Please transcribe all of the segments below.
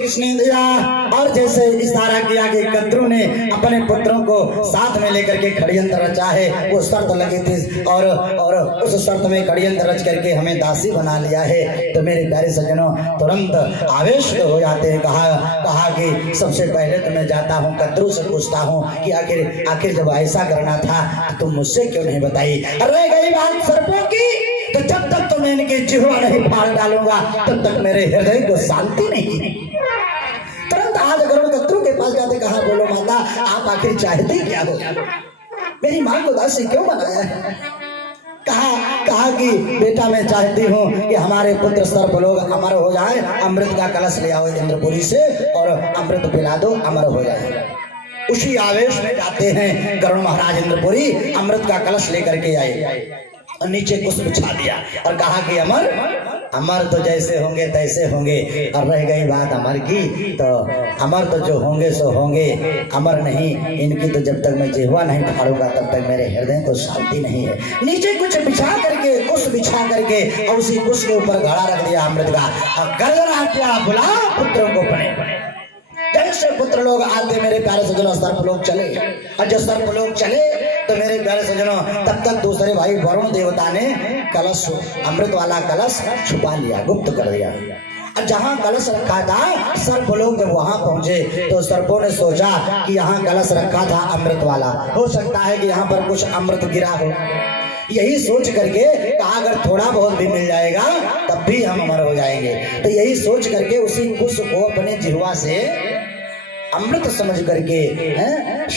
किसने दिया। और जैसे इशारा किया कि कद्रू ने अपने पुत्रों को साथ में लेकर के षड्यंत्र रचा है, वो शर्त लगी थी और उस शर्त में षड्यंत्र रच करके हमें दासी बना लिया है। तो मेरे प्यारे सज्जनों तुरंत आवेश हो जाते हैं। कहा कि सबसे पहले तो मैं जाता हूँ कद्रू से पूछता हूँ कि आखिर जब ऐसा करना था तो तुम मुझसे क्यों नहीं बताई। रह गई बात सर्पों की, तो जब तक तो मैं इनकी जिह्वा नहीं फाड़ डालूंगा तब तक मेरे हृदय को शांति नहीं। तुरंत आज अगर कद्रू के पास जाते, कहा बोलो माता आप आखिर चाहती क्या हो, मेरी माँ को दासी क्यों बनाया है। कहा कि बेटा मैं चाहती हूँ कि हमारे पुत्र सर्प लोग अमर हो जाए, अमृत का कलश ले आओ इंद्रपुरी से और अमृत पिला दो, अमर हो जाए। उसी आवेश में जाते हैं गरुड़ महाराज इंद्रपुरी, अमृत का कलश लेकर के आए और नीचे कुछ बिछा दिया और कहा कि अमर तो जैसे होंगे तैसे होंगे। और रह गई बात अमर की, तो अमर तो जो होंगे सो होंगे, अमर नहीं इनकी तो जब तक मैं जिह्वा नहीं फाड़ूंगा तब तक मेरे हृदय को शांति नहीं है। नीचे कुछ बिछा करके कुछ बिछा करके और उसी कुछ के ऊपर घड़ा रख दिया अमृत का और गरगरा क्या बुला पुत्रों को पड़े। जैसे पुत्र लोग आते मेरे प्यारे सज्जनों सर्प लोग चले, और जब सर्प लोग चले तो मेरे प्यारे सज्जनों तब तक दूसरे भाई वरुण देवता ने कलश, अमृत वाला कलश छुपा लिया, गुप्त कर दिया। और जहाँ कलश रखा था सर्प लोग जब वहां पहुंचे तो सर्पों ने सोचा कि यहाँ कलश रखा था अमृत वाला, हो सकता है कि यहाँ पर कुछ अमृत गिरा हो। यही सोच करके कहा अगर थोड़ा बहुत भी मिल जाएगा तब भी हम अमर हो जाएंगे। तो यही सोच करके उसी कुश को अपने जिह्वा से अमृत समझ करके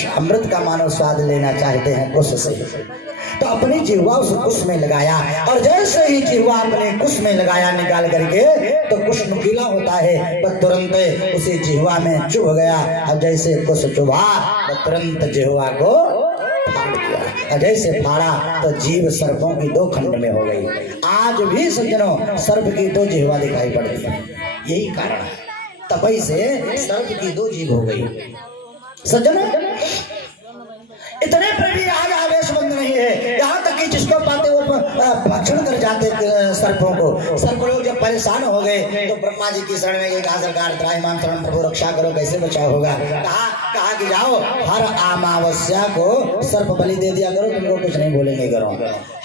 अमृत का मानव स्वाद लेना चाहते हैं कुश से, तो अपनी जिह्वा उस कुश में लगाया और जैसे ही जिह्वा अपने कुश में लगाया निकाल करके तो कुश नुकीला होता है, वह तुरंत उसी जिह्वा में चुभ गया और जैसे कुश चुभा तो तुरंत जिह्वा को फाड़ दिया। जैसे फाड़ा तो जीव सर्पों की दो खंड में हो गई। आज भी सज्जनों सर्प की दो जिह्वा दिखाई पड़ती है, यही कारण है, तभी से सर्प की दो जीभ हो गई। सज्जनों इतने पर भी आज आवेशमंद नहीं है, यहाँ तक कि जिसको पाते वो भक्षण कर जाते सर्पों को। सर्प लोग जब परेशान हो गए तो ब्रह्मा जी की शरण में गए, कहा सरकार त्राहिमाम शरण प्रभु रक्षा करो, कैसे बचाव होगा। कहा कि जाओ हर अमावस्या को सर्प बलि दे दिया करो, तुमको कुछ नहीं बोलेंगे करो।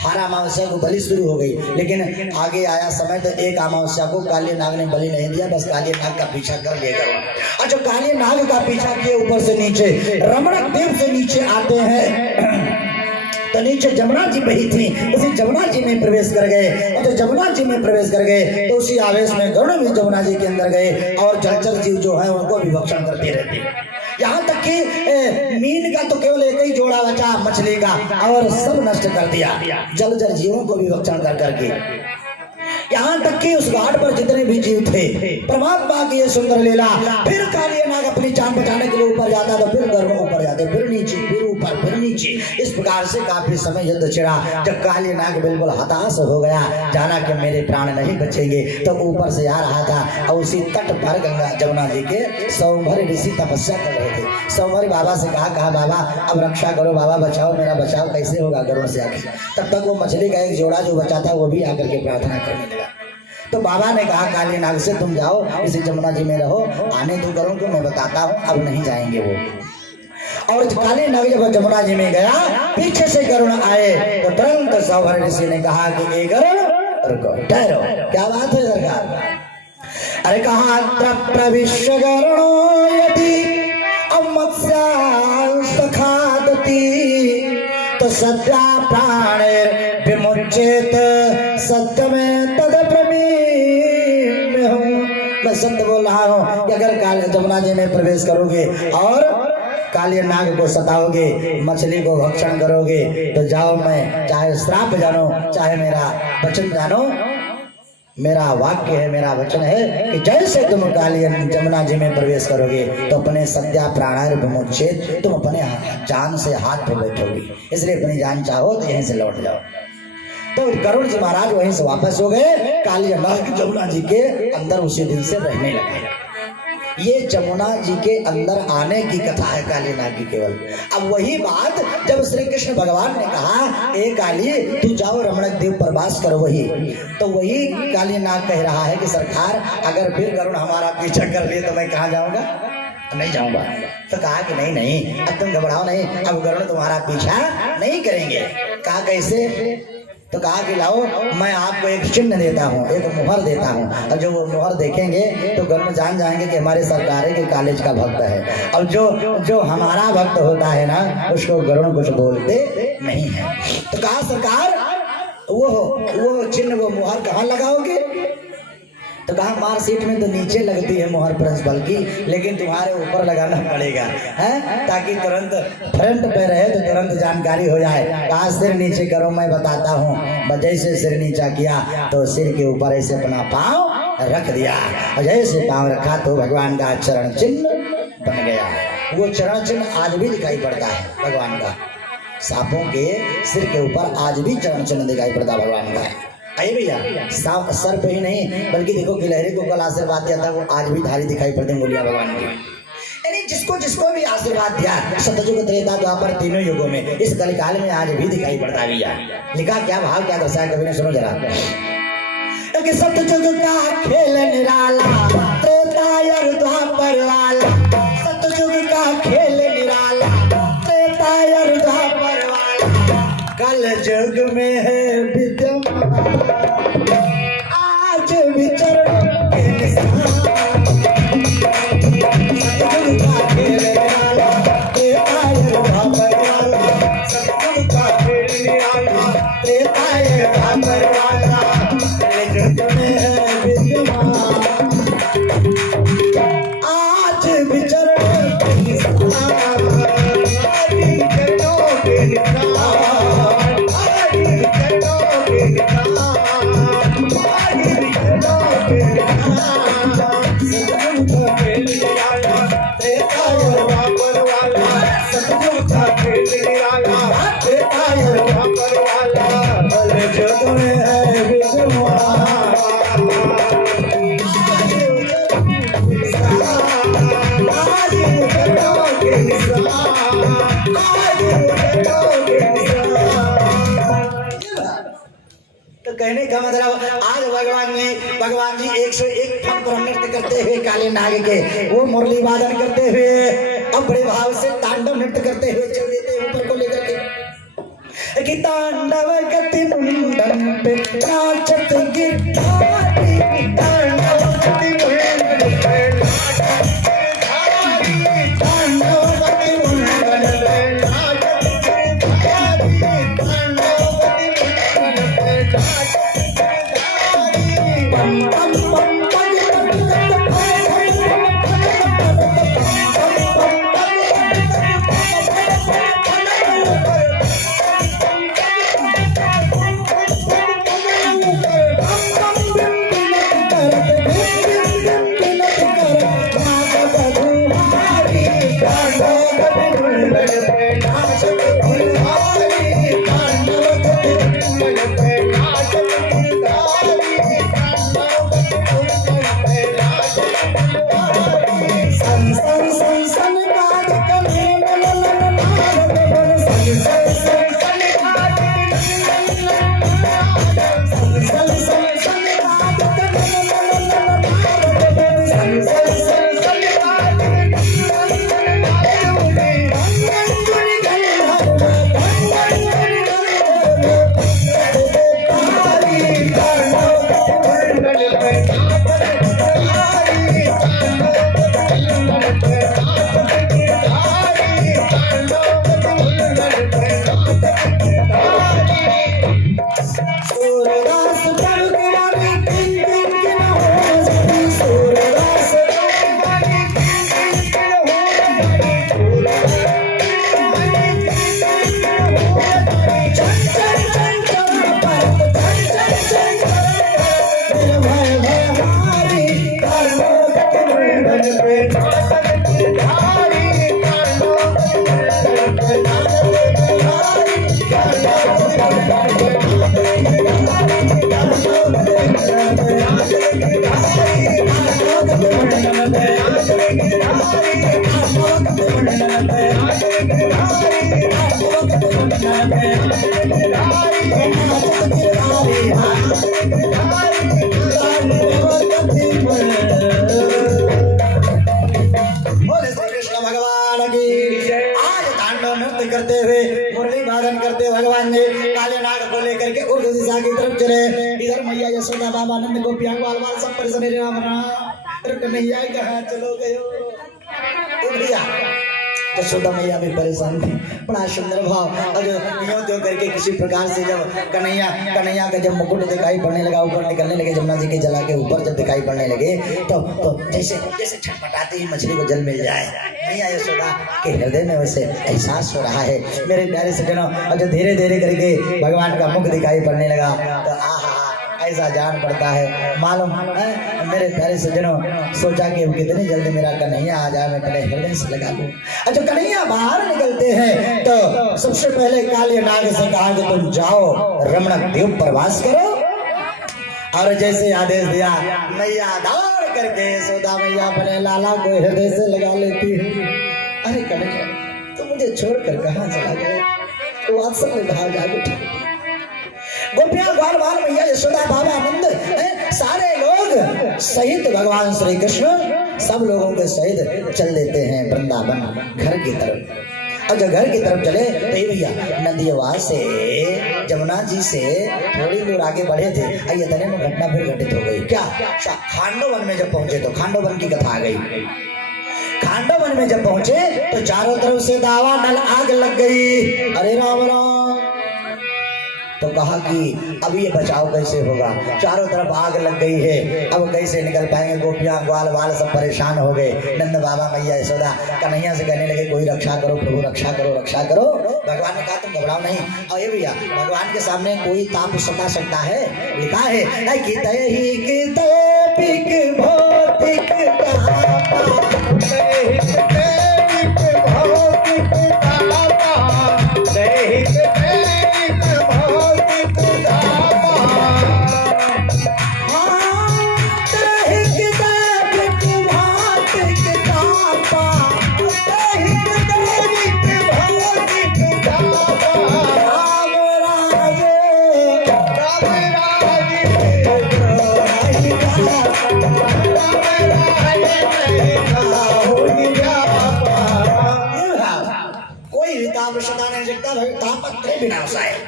हर अमावस्या को बलि शुरू हो गई, लेकिन आगे आया समय तो एक अमावस्या को काली नाग ने बलि नहीं दिया, बस काली नाग का पीछा कर लिया करो। और जो काली नाग का पीछा किए ऊपर से नीचे रमणक देव से नीचे आते हैं तो नीचे जमुना जी बही थी, उसी जमुना जी में प्रवेश कर गए। और जब जमुना जी में प्रवेश कर गए तो उसी आवेश में गरुड़ भी जमुना जी के अंदर गए और जलचर जीव जो है उनको भी भक्षण करते रहते। यहाँ तक कि मीन का तो केवल एक ही जोड़ा बचा मछली का और सब नष्ट कर दिया, जलचर जीवों को भी भक्षण कर करके। यहाँ तक कि उस घाट पर जितने भी जीव थे परमात्मा की ये सुंदर लीला। फिर काली नाग अपनी जान बचाने के लिए ऊपर जाता तो फिर गर्भ ऊपर जाते, फिर नीचे, फिर ऊपर, फिर नीचे। इस प्रकार से काफी समय युद्ध छिड़ा। जब काली नाग बिल्कुल हताश हो गया, जाना कि मेरे प्राण नहीं बचेंगे, तो ऊपर से आ रहा था और उसी तट पर गंगा जमुना जी के सौंभर ऋषि तपस्या कर रहे थे। सौंभर बाबा से कहा बाबा अब रक्षा करो, बाबा बचाओ, मेरा बचाव कैसे होगा गरुड़ से आके। तब तक वो मछली का एक जोड़ा जो बचा था वो भी आकर के प्रार्थना करने लगा। तो बाबा ने कहा काली नाग से तुम जाओ इसी जमुना जी में रहो, आने दो गरुड़ को, मैं बताता हूँ। अब नहीं जाएंगे वो। और काली नाग जब जमुना जी में गया पीछे से गरुड़ आए तो तुरंत सौंभर ऋषि ने कहा कि ए गरुड़ रुको, ठहरो, क्या बात है सरकार। अरे कहा प्रविश्य गरुड़ो यदि अमत्स्या सखादति तो सद्या प्राणेर विमुच्येत सत्य में तद प्रमीण हूँ। मैं सत्य बोल रहा हूँ कि अगर काल जमुना जी में प्रवेश करोगे और काली नाग को सताओगे, मछली को भक्षण करोगे तो जाओ, मैं चाहे श्राप जानो चाहे मेरा वचन जानो, मेरा वाक्य है, मेरा वचन है कि जैसे तुम काली जमुना जी में प्रवेश करोगे तो अपने सद्या प्राणाय विमोचेत, तुम अपने जान से हाथ पे बैठोगे, इसलिए अपनी जान चाहो तो यहीं से लौट जाओ। तो करुण जी महाराज वहीं से वापस हो गए, काली नाग जमुना जी के अंदर उसी दिन से रहने लगे। ये जमुना जी के अंदर आने की कथा है काली नाग की केवल। अब वही बात जब श्री कृष्ण भगवान ने कहा ए काली तू जाओ रमणक देव पर वास करो, वही तो वही काली नाग कह रहा है कि सरकार अगर फिर गरुण हमारा पीछा कर लिए तो मैं कहाँ जाऊंगा, नहीं जाऊंगा। तो कहा कि नहीं नहीं अब तुम घबराओ नहीं, अब गरुण तुम्हारा पीछा नहीं करेंगे। कहा कैसे? तो कहा कि लाओ मैं आपको एक चिन्ह देता हूँ, एक मुहर देता हूँ, और जो वो मुहर देखेंगे तो गरुण जान जाएंगे कि हमारे सरकार के कॉलेज का भक्त है। और जो हमारा भक्त होता है ना उसको गरुण कुछ बोलते नहीं है। तो कहा सरकार वो चिन्ह वो मुहर कहाँ लगाओगे? तो कहा मार्कशीट में तो नीचे लगती है मुहर प्रिंसिपल की, लेकिन तुम्हारे ऊपर लगाना पड़ेगा है, ताकि तुरंत फ्रंट पे रहे तो तुरंत जानकारी हो जाए। कहा सिर नीचे करो मैं बताता हूँ। जैसे सिर नीचा किया तो सिर के ऊपर ऐसे अपना पाँव रख दिया, और जैसे पाँव रखा तो भगवान का चरण चिन्ह बन गया। वो चरण चिन्ह आज भी दिखाई पड़ता है भगवान का, सांपों के सिर के ऊपर आज भी चरण चिन्ह दिखाई पड़ता भगवान का। अरे भैया सांप सर पे ही नहीं बल्कि देखो गिलहरी को कल आशीर्वाद दिया था, वो आज भी धारी दिखाई पड़ती है बोलिया भगवान की। यानी जिसको जिसको भी आशीर्वाद दिया सतयुग त्रेता द्वापर तीनों युगों में, इस कलिकाल में आज भी दिखाई पड़ता है भैया। लिखा क्या भाव क्या दर्शाया कवि ने, सुनो जरा। सतयुग का खेल निराला, त्रेता और द्वापर वाला, सतयुग का खेल निराला, त्रेता और द्वापर वाला, कल युग में है विद्यमान, आज विचरण के निशान। सतयुग का खेल निराला, त्रेता और द्वापर वाला, सतयुग का खेल निराला, त्रेता और द्वापर वाला, कल युग में है विद्यमान, आज विचरण के निशान। तो कहने का मतलब आज भगवान जी 101 फन नृत्य करते हुए काली नाग के वो मुरली वादन करते हुए अब बड़े भाव से तांडव नृत्य करते हुए चल देते ऊपर को लेकर के कि तांडव गति मुंडन पे नाचत गिरधारी, तांडव गति मुंडन पे नाचत गिरधारी, तांडव गति मुंडन पे नाचत गिरधारी, तांडव गति मुंडन पे नाचत गिरधारी, पम पम पम बोले श्री कृष्ण भगवान की। आज तांडव नृत्य करते हुए मुरली वादन करते भगवान जी काले नाग को लेकर के उर्दू दिशा की तरफ चले। इधर मैया यशोदा बाबा नंद गोपियां ग्वाल बाल सब परिसर राम राम कन्हैया कहाँ चलो गयो। भैया यशोदा मैया भी परेशान थी। बड़ा सुंदर भाव। और यूं त्यों करके किसी प्रकार से जब कन्हैया का जब मुकुट दिखाई पड़ने लगा, ऊपर निकलने लगे, जमुना जी के जला के ऊपर जब दिखाई पड़ने लगे तो जैसे छटपटाते ही मछली को जल मिल जाए, मैया यशोदा के हृदय में वैसे एहसास हो रहा है। मेरे प्यारे सज्जनों, और जो धीरे धीरे करके भगवान का मुख दिखाई पड़ने लगा तो आहा ऐसा जान पड़ता है। मालूम है मेरे प्यारे सज्जनों, सोचा कि कितनी जल्दी मेरा कन्हैया आ जाए, मैं पहले हृदय से लगा लूं। अच्छा कन्हैया बाहर निकलते हैं तो सबसे पहले काले नाग से कहा कि तुम जाओ रमणक द्वीप पर वास करो। और जैसे आदेश दिया मैया दौड़ करके यशोदा मैया अपने लाला को हृदय से लगा लेती है। अरे कन्हैया तुम मुझे छोड़कर कहाँ चला गए? तो वात्सल्य भाव जाग उठा। गोपियां ग्वाल बाल मैया यशोदा बाबा आनंद सारे लोग सहित भगवान श्री कृष्ण सब लोगों के सहित चल देते हैं वृंदावन घर की तरफ। और जब घर की तरफ चले तो भैया नदिया से जमुना जी से थोड़ी दूर आगे बढ़े थे, ये तने में घटना फिर घटित हो गई। क्या? खांडोवन में जब पहुंचे तो खांडोवन की कथा आ गई। खांडोवन में जब पहुंचे तो चारों तरफ से दावा नल आग लग गई। अरे राम राम। तो कहा कि अब ये बचाव कैसे होगा? चारों तरफ आग लग गई है, अब कैसे निकल पाएंगे? गोपियां ग्वाल बाल सब परेशान हो गए। नंद बाबा मैया यशोदा कन्हैया से कहने लगे कोई रक्षा करो प्रभु, रक्षा करो रक्षा करो। भगवान ने कहा तुम घबराओ नहीं। और ये भैया भगवान के सामने कोई ताप सता सकता है? लिखा है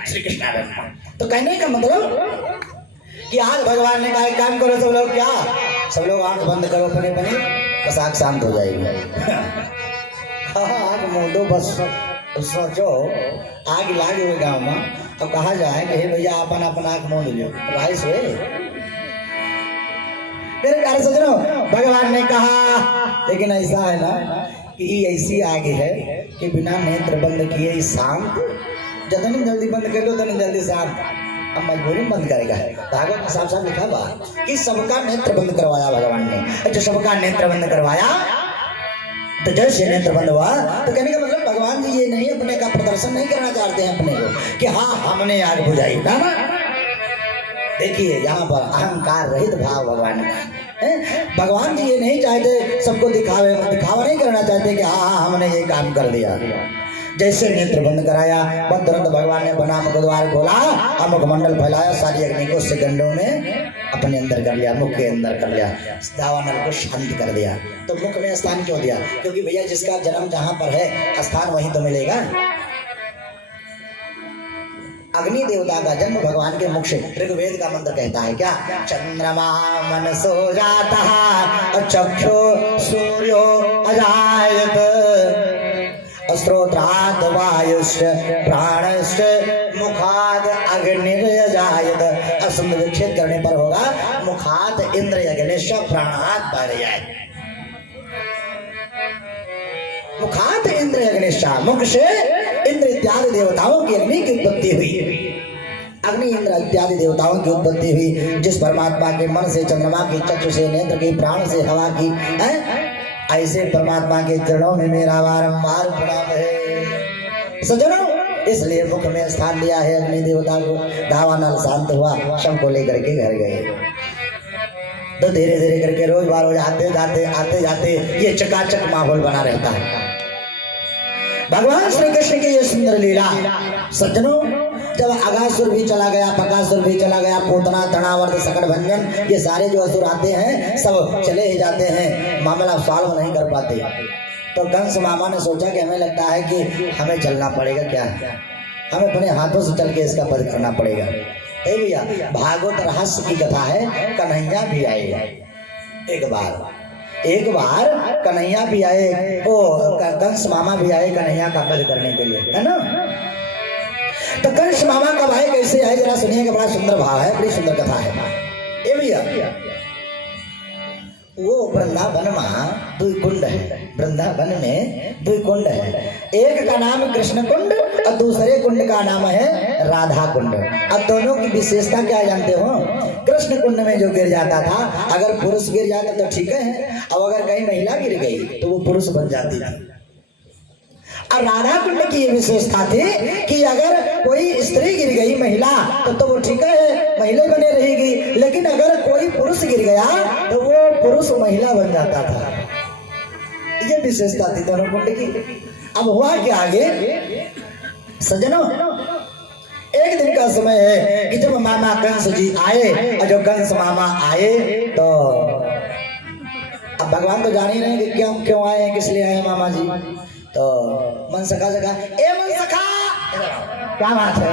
श्री कृष्ण। तो कहने का मतलब कि आज भगवान ने कहा एक काम करो सब लोग, क्या सब लोग आंख बंद करो अपने अपने, बस आंख शांत हो जाएगी। आंख मूंद दो बस। सोचो आग लागे हुए गाँव में तो कहा जाए कि हे भैया अपन अपन आंख मूंद लो, भाई सोए। मेरे प्यारे सज्जनों भगवान ने कहा लेकिन ऐसा है ना कि ऐसी आग है कि बिना नेत्र बंद किए शांत, जितनी जल्दी बंद कर लो उतनी जल्दी शांत। अब मजबूरी बंद करेगा। भागवत में साफ साफ लिखा हुआ कि सबका नेत्र बंद करवाया भगवान ने। जो सबका नेत्र बंद करवाया तो जैसे नेत्र बंद हुआ तो कहने का मतलब भगवान जी ये नहीं अपने का प्रदर्शन नहीं करना चाहते हैं अपने को कि हाँ हमने आग बुझाई ना। देखिए यहाँ पर अहंकार रहित भाव भगवान का। भगवान जी ये नहीं चाहते सबको दिखावा नहीं करना चाहते कि हाँ हमने ये काम कर दिया। जैसे नेत्र बंद कराया बस तुरंत भगवान ने बना मुख द्वार खोला, मुख मंडल फैलाया, सारी अग्नि को सेकंडों में अपने अंदर कर लिया, मुख के अंदर कर लिया, दावानल को शांत कर दिया। तो मुख में स्थान क्यों दिया? क्योंकि भैया जिसका जन्म जहां पर है स्थान वहीं तो मिलेगा। अग्नि देवता का जन्म भगवान के मुख से। ऋग्वेद का मंत्र कहता है क्या? चंद्रमा मनसो जाता चक्षु सूर्यो अजायत स्रोत्रात् वायुश्च प्राणश्च मुखाद अग्निर्यजायत। असंध विच्छेद करने पर होगा मुखात इंद्र यज्ञेश प्राणात पारयात। मुखात इंद्र यज्ञेश, मुख से इंद्र इत्यादि देवताओं की अग्नि की उत्पत्ति हुई। अग्नि इंद्र इत्यादि देवताओं की उत्पत्ति हुई। जिस परमात्मा के मन से, चंद्रमा की चक्षु से, नेत्र की, प्राण से, हवा की, ऐसे परमात्मा के चरणों में मेरा बारंबार प्रणाम है सज्जनों। इसलिए मुख में स्थान दिया है अग्नि देवता को। दावानल शांत हुआ, शव को लेकर के घर गए। तो धीरे धीरे करके रोज बार रोज आते जाते ये चकाचक माहौल बना रहता है। भगवान श्री कृष्ण की ये सुंदर लीला सज्जनों, जब अगासुर भी चला गया, बकासुर भी चला गया, पूतना, तणावर्त, सकट भंजन, ये सारे जो असुर आते हैं सब चले ही जाते हैं, मामला सॉल्व नहीं कर पाते। तो कंस मामा ने सोचा कि हमें लगता है कि हमें चलना पड़ेगा, क्या हमें अपने हाथों से चल के इसका वध करना पड़ेगा। भैया भागवत रहस्य की कथा है, कन्हैया भी आए एक बार कन्हैया भी आए, वो कंस मामा भी आए कन्हैया का वध करने के लिए, है ना। तो कंस मामा का भाई कैसे आए जरा सुनिएगा, बड़ा सुंदर भाव है, बड़ी सुंदर कथा है। ये भैया वो वृंदावन में दो कुंड है, वृंदावन में दो कुंड है, एक का नाम कृष्ण कुंड और दूसरे कुंड का नाम है राधा कुंड। अब दोनों की विशेषता क्या जानते हो? कृष्ण कुंड में जो गिर जाता था, अगर पुरुष गिर जाता तो ठीक है, अब अगर कहीं महिला गिर गई तो वो पुरुष बन जाती थी। और राधा कुंड की ये विशेषता थी कि अगर कोई स्त्री गिर गई महिला तो वो ठीक है, महिला बने रहेगी, लेकिन अगर कोई पुरुष गिर गया तो वो पुरुष महिला बन जाता था। ये विशेषता थी दोनों कुंड की। अब हुआ क्या आगे सज्जनों, एक दिन का समय है कि जब मामा कंस जी आए, और जब कंस मामा आए तो अब भगवान तो जान ही रहे कि क्यों आए हैं, किस लिए आए मामा जी। तो मन सखा ए मन सखा, क्या बात है।